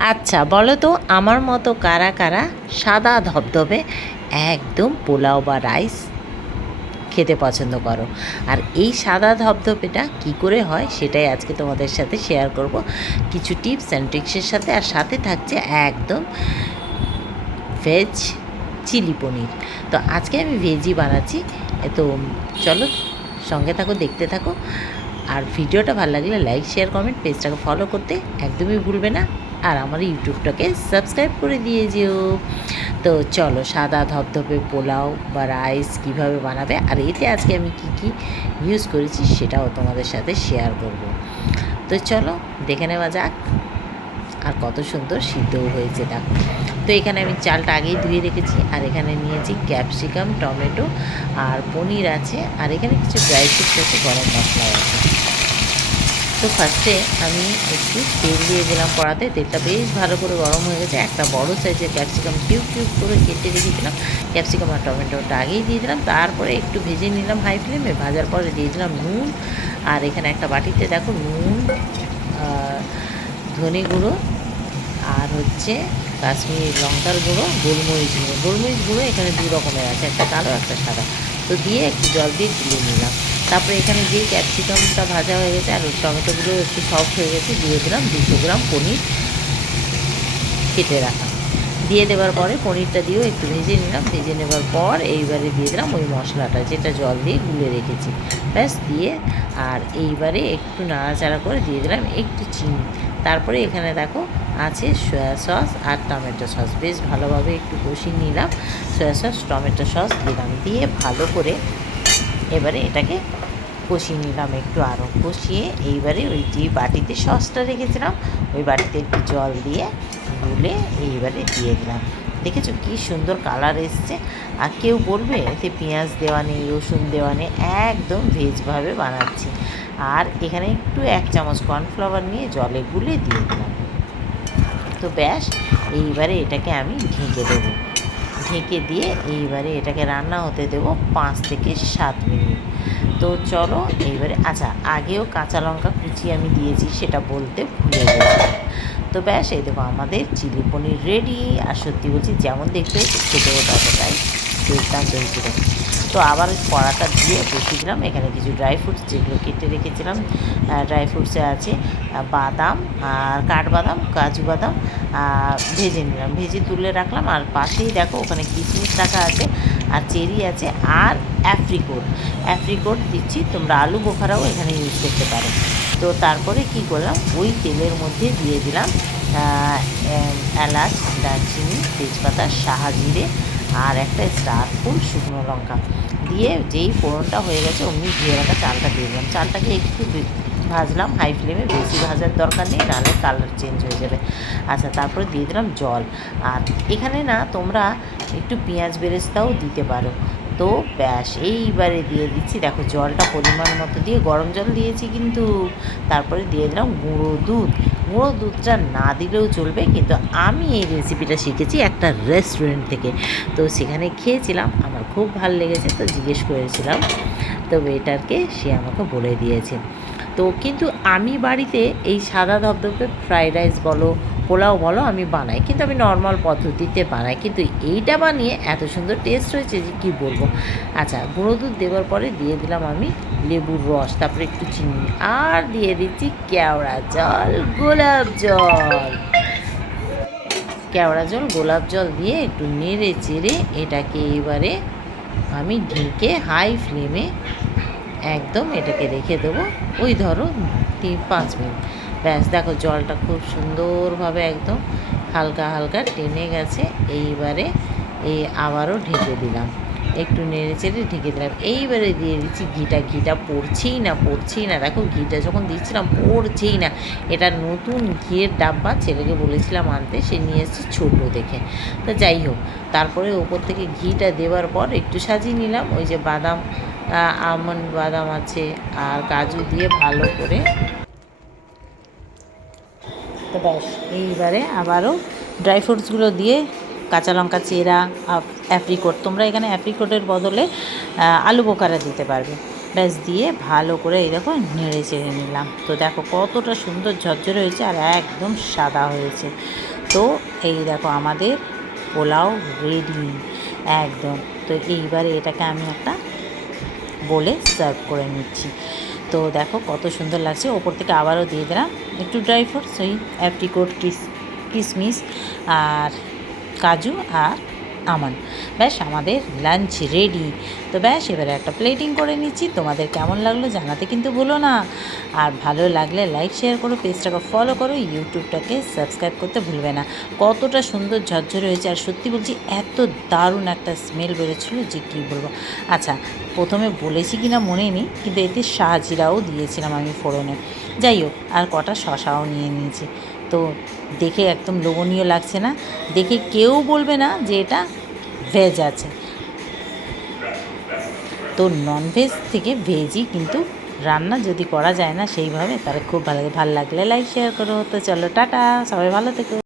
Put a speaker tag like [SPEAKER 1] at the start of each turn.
[SPEAKER 1] আচ্ছা বলো তো, আমার মতো কারা কারা সাদা ধবধবে একদম পোলাও বা রাইস খেতে পছন্দ করো? আর এই সাদা ধবধবেটা কি করে হয় সেটাই আজকে তোমাদের সাথে শেয়ার করব। কিছু টিপস অ্যান্ড ট্রিক্সের সাথে, আর সাথে থাকছে একদম ভেজ চিলি পনির। তো আজকে আমি ভেজই বানাচ্ছি তো চলো সঙ্গে থাকো, দেখতে থাকো। আর ভিডিওটা ভালো লাগলে লাইক শেয়ার কমেন্ট পেজটাকে ফলো করতে একদমই ভুলবে না। আর আমার ইউটিউবটাকে সাবস্ক্রাইব করে দিয়ে যেও। তো চলো সাদা ধপধপে পোলাও বা রাইস কীভাবে বানাবে আর এতে আজকে আমি কি কি ইউজ করেছি সেটাও তোমাদের সাথে শেয়ার করব। তো চলো দেখে নেওয়া যাক আর কত সুন্দর সিদ্ধও হয়েছে দেখো। তো এখানে আমি চালটা আগেই ধুয়ে রেখেছি আর এখানে নিয়েছি ক্যাপসিকাম টমেটো আর পনির আছে আর এখানে কিছু ড্রাই ফ্রুটস আছে, গরম মশলাও আছে। তো ফার্স্টে আমি একটু তেল দিয়ে দিলাম কড়াতে। তেলটা বেশ ভালো করে গরম হয়ে গেছে। একটা বড় সাইজের ক্যাপসিকাম কিউব কিউব করে কেটে রেখেছিলাম। ক্যাপসিকাম আর টমেটোটা আগেই দিয়ে দিলাম। তারপরে একটু ভেজে নিলাম হাই ফ্লেমে ভাজার পরে দিয়ে দিলাম নুন। আর এখানে একটা বাটিতে দেখো নুন ধনে গুঁড়ো আর হচ্ছে কাশ্মীরি লঙ্কার গুঁড়ো, গোলমরিচ গুঁড়ো। গোলমরিচ গুঁড়ো এখানে দু রকমের আছে, একটা কালো, একটা সাদা। তো দিয়ে একটু জল দিয়ে গুলিয়ে নিলাম। তারপরে এখানে যে ক্যাপসিকামটা ভাজা হয়ে গেছে আর টমেটোগুলো একটু সফট হয়ে গেছে, দিয়ে দিলাম দুশো গ্রাম পনির কেটে রাখা। দিয়ে দেওয়ার পরে পনিরটা দিয়েও একটু ভেজে নিলাম। ভেজে নেবার পর এইবারে দিয়ে দিলাম ওই মশলাটা, যেটা জল দিয়ে গুলে রেখেছি। ব্যাস, দিয়ে আর এইবারে একটু নাড়াচাড়া করে দিয়ে দিলাম একটু চিনি। তারপরে এখানে দেখো আছে সয়া সস আর টমেটো সস। বেশ ভালোভাবে একটু কষিয়ে নিলাম। সয়া সস, টমেটো সস দিলাম। দিয়ে ভালো করে এবারে এটাকে কষিয়ে নিলাম একটু আরও কষিয়ে এইবারে ওই যে বাটিতে সসটা রেখেছিলাম, ওই বাটিতে একটু জল দিয়ে গুলে এইবারে দিয়ে দিলাম। দেখেছ কি সুন্দর কালার এসছে? আর কেউ বলবে, এতে পেঁয়াজ দেওয়া নেই, রসুন দেওয়া নেই, একদম ভেজভাবে বানাচ্ছি। আর এখানে একটু এক চামচ কর্নফ্লাওয়ার নিয়ে জলে গুলে দিয়ে দিলাম। তো ব্যাস, এইবারে এটাকে আমি ঢেকে দেবো। ঢেকে দিয়ে এইবারে এটাকে রান্না হতে দেবো পাঁচ থেকে সাত মিনিট। তো চলো এইবারে আচ্ছা আগেও কাঁচা লঙ্কা কুচি আমি দিয়েছি, সেটা বলতে ভুলে গেছি তো ব্যাস, এই দেখো আমাদের চিলি পনির রেডি আর সত্যি বলছি, যেমন দেখতে, খেতেও ততটাই দুর্দান্ত হয়েছিল তো আবার কড়াটা দিয়ে বসিয়ে দিলাম। এখানে কিছু ড্রাই ফ্রুটস যেগুলো কেটে রেখেছিলাম ড্রাই ফ্রুটসে আছে বাদাম আর কাঠবাদাম, কাজু বাদাম ভেজে নিলাম। ভেজে তুলে রাখলাম আর পাশেই দেখো ওখানে কিশমিশ রাখা আছে আর চেরি আছে আর অ্যাফ্রিকোট অ্যাফ্রিকোট দিচ্ছি, তোমরা আলু বোখারাও এখানে ইউজ করতে পারো। তো তারপরে কি করলাম? ওই তেলের মধ্যে দিয়ে দিলাম এলাচ, দারচিনি, তেজপাতা, সাহাজিরে আর একটা স্টার, ফুল শুকনো লঙ্কা। দিয়ে যেই ফোড়নটা হয়ে গেছে, অমনি ধুয়ে রাখা চালটা দিয়ে দিলাম। চালটাকে একটু ভাজলাম হাই ফ্লেমে বেশি ভাজার দরকার নেই, নাহলে কালার চেঞ্জ হয়ে যাবে। আচ্ছা তারপরে দিয়ে দিলাম জল। আর এখানে না, তোমরা একটু পেঁয়াজ বেরেস্তাও দিতে পারো। তো ব্যাস, এইবারে দিয়ে দিচ্ছি। দেখো, জলটা পরিমাণ মতো দিয়ে গরম জল দিয়েছি কিন্তু, তারপরে দিয়ে দিলাম গুঁড়ো দুধ। গুঁড়ো দুধটা না দিলেও চলবে, কিন্তু আমি এই রেসিপিটা শিখেছি একটা রেস্টুরেন্ট থেকে। তো সেখানে খেয়েছিলাম, আমার খুব ভালো লেগেছে, তো জিজ্ঞেস করেছিলাম, তো ওয়েটারকে সে আমাকে বলে দিয়েছে। তো কিন্তু আমি বাড়িতে এই সাদা ধবধবে ফ্রাইড রাইস বলো পোলাও বলো, আমি বানাই। কিন্তু আমি নর্মাল পদ্ধতিতে বানাই। কিন্তু এইটা বানিয়ে এত সুন্দর টেস্ট হয়েছে যে কী বলব? আচ্ছা গুঁড়ো দুধ দেওয়ার পরে দিয়ে দিলাম আমি লেবুর রস, তারপরে একটু চিনি, আর দিয়ে দিচ্ছি কেওড়া জল, গোলাপ জল। কেওড়া জল, গোলাপ জল দিয়ে একটু নেড়ে চেড়ে এটাকে এবারে আমি ঢেকে হাই ফ্লেমে একদম এটাকে রেখে দেবো। ওই ধরো তিন পাঁচ মিনিট। ব্যাস, দেখো জলটা খুব সুন্দরভাবে একদম হালকা হালকা টেনে গেছে। এইবারে এই আবারও ঢেকে দিলাম। একটু নেড়ে চেড়ে ঢেকে দিলাম। এইবারে দিয়ে দিচ্ছি ঘিটা। ঘিটা পড়ছেই না পড়ছেই না। দেখো ঘিটা যখন দিচ্ছিলাম, পড়ছেই না। এটা নতুন ঘিয়ের ডাব্বা ছেলেকে বলেছিলাম আনতে, সে নিয়ে এসেছে ছোটো দেখে। তো যাই হোক, তারপরে ওপর থেকে ঘিটা দেওয়ার পর একটু সাজিয়ে নিলাম। ওই যে বাদাম আমন্ড বাদাম আছে আর কাজু দিয়ে ভালো করে ব্যাস এইবারে আবারও ড্রাই ফ্রুটসগুলো দিয়ে কাঁচা লঙ্কা, চেরা অ্যাপ্রিকোট তোমরা এখানে অ্যাপ্রিকোটের বদলে আলু বোকারা দিতে পারবে। ব্যাস, দিয়ে ভালো করে এই দেখো নেড়ে চেড়ে নিলাম। তো দেখো কতটা সুন্দর ঝরঝরে হয়েছে আর একদম সাদা হয়েছে।
[SPEAKER 2] তো এই দেখো আমাদের পোলাও রেডি একদম। তো এইবারে এটাকে আমি একটা বলে সার্ভ করে নিচ্ছি। তো দেখো কত সুন্দর লাগছে। ওপর থেকে আবারও দিয়ে দিলাম একটু ড্রাই ফ্রুটস ওই অ্যাপ্রিকোট কিস কিশমিশ আর কাজু আর আমন। ব্যাস, আমাদের লাঞ্চ রেডি তো ব্যাস, এবারে একটা প্লেটিং করে নিচ্ছি। তোমাদের কেমন লাগল জানাতে কিন্তু ভুলো না। আর ভালো লাগলে লাইক শেয়ার করো পেজটাকে ফলো করো ইউটিউবটাকে সাবস্ক্রাইব করতে ভুলবে না। কতটা সুন্দর ঝরঝরে হয়েছে। আর সত্যি বলছি, এত দারুণ একটা স্মেল বেরোচ্ছিলো যে কী বলব। আচ্ছা প্রথমে বলেছি কি না মনে নেই, কিন্তু এতে শাহজিরাও দিয়েছিলাম আমি ফোড়নে। যাই হোক, আর কটা শশাও নিয়ে নিয়েছি। তো দেখে একদম লোভনীয় লাগছে না। দেখে কেউ বলবে না যে এটা ভেজ আছে। তো ননভেজ থেকে ভেজই কিন্তু রান্না যদি করা যায় না সেইভাবে, তাহলে খুব ভালো ভালো লাগলে লাইক শেয়ার করো। তো চলো, টাটা। সবাই ভালো থেকো।